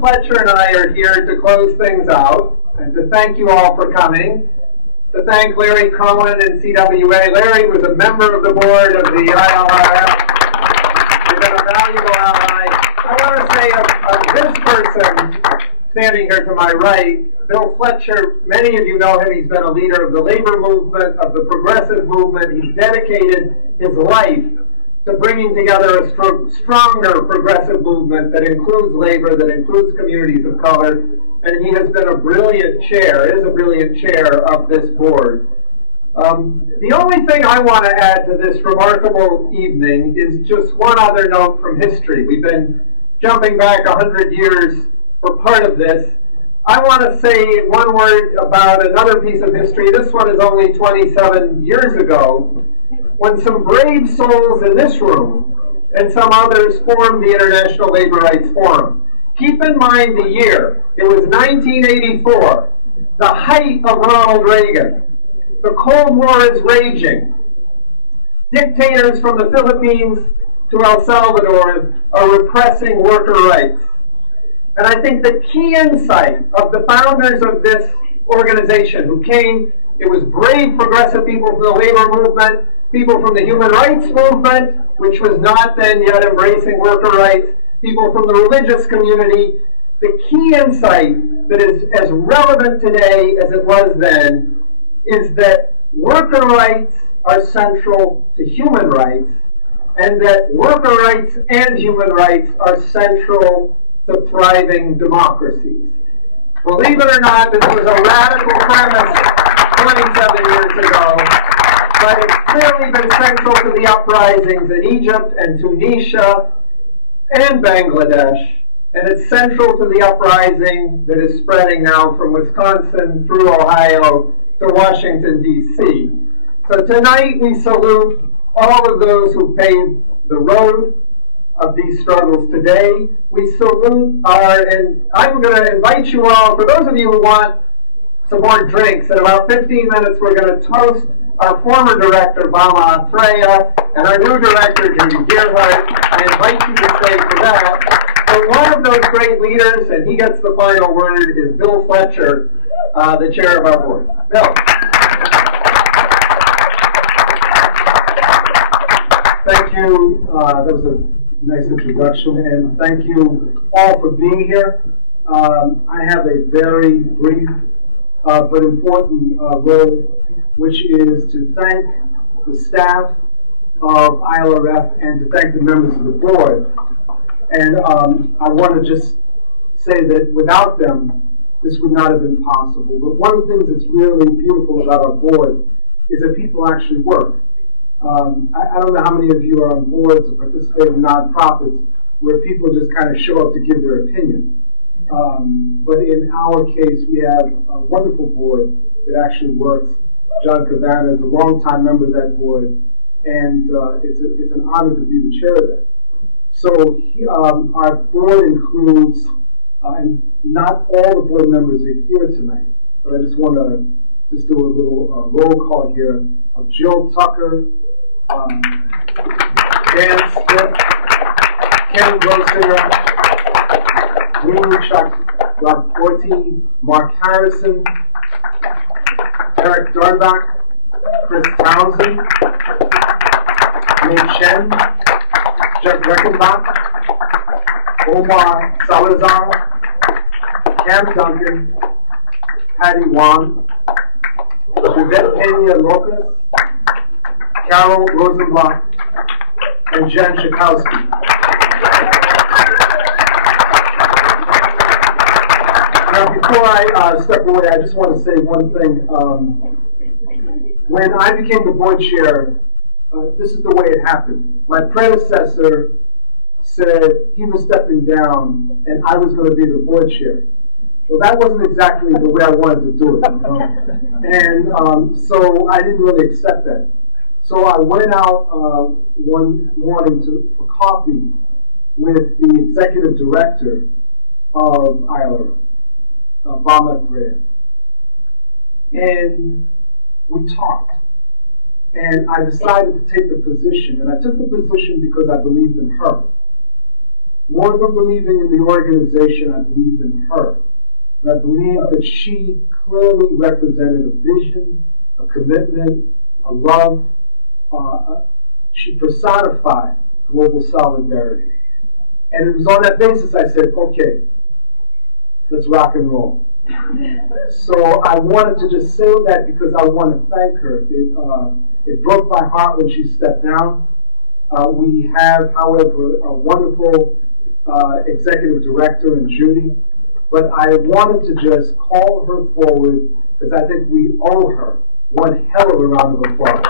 Fletcher and I are here to close things out and to thank you all for coming. To thank Larry Cohen and CWA. Larry was a member of the board of the ILRF. He's been a valuable ally. I want to say of this person standing here to my right, Bill Fletcher, many of you know him. He's been a leader of the labor movement, of the progressive movement. He's dedicated his life to bringing together a stronger progressive movement that includes labor, that includes communities of color, and he has been a brilliant chair, is a brilliant chair of this board. The only thing I want to add to this remarkable evening is just one other note from history. We've been jumping back 100 years for part of this. I want to say one word about another piece of history. This one is only 27 years ago, when some brave souls in this room and some others formed the International Labor Rights Forum. Keep in mind the year. It was 1984, the height of Ronald Reagan. The Cold War is raging. Dictators from the Philippines to El Salvador are repressing worker rights. And I think the key insight of the founders of this organization who came, it was brave progressive people from the labor movement, people from the human rights movement, which was not then yet embracing worker rights, people from the religious community. The key insight that is as relevant today as it was then is that worker rights are central to human rights, and that worker rights and human rights are central to thriving democracies. Believe it or not, this was a radical premise 27 years ago, but it's clearly been central to the uprisings in Egypt and Tunisia and Bangladesh, and it's central to the uprising that is spreading now from Wisconsin through Ohio to Washington, D.C. So tonight we salute all of those who paved the road of these struggles today. We salute and I'm going to invite you all, for those of you who want some more drinks, in about 15 minutes we're going to toast our former director, Bama Athreya, and our new director, Judy Gearhart. I invite you to stay for that. But one of those great leaders, and he gets the final word, is Bill Fletcher, the chair of our board. Bill. Thank you. That was a nice introduction, and thank you all for being here. I have a very brief but important role, which is to thank the staff of ILRF and to thank the members of the board. And I want to just say that without them, this would not have been possible. But one of the things that's really beautiful about our board is that people actually work. I don't know how many of you are on boards or participate in nonprofits where people just kind of show up to give their opinion. But in our case, we have a wonderful board that actually works. John Cavanagh is a longtime member of that board, and it's an honor to be the chair of that. So our board includes, and not all the board members are here tonight, but I just want to just do a little roll call here of Jill Tucker, Dan Smith, Ken Grosinger, Lou Chakraborty, Mark Harrison, Eric Dornbach, Chris Townsend, Nate Chen, Jeff Reckenbach, Omar Salazar, Cam Duncan, Patty Wan, Yvette Pena Lopez, Carol Rosenblatt, and Jen Schakowsky. Now, before I step away, I just want to say one thing. When I became the board chair, this is the way it happened. My predecessor said he was stepping down and I was going to be the board chair. Well, that wasn't exactly the way I wanted to do it. And so I didn't really accept that. So I went out one morning for coffee with the executive director of ILRF, Bama Athreya. And we talked. And I decided to take the position. And I took the position because I believed in her. more than believing in the organization, I believed in her. And I believe that she clearly represented a vision, a commitment, a love. She personified global solidarity. And it was on that basis I said, okay, let's rock and roll. So I wanted to just say that because I want to thank her. It broke my heart when she stepped down. We have, however, a wonderful executive director in Judy. But I wanted to just call her forward because I think we owe her one hell of a round of applause.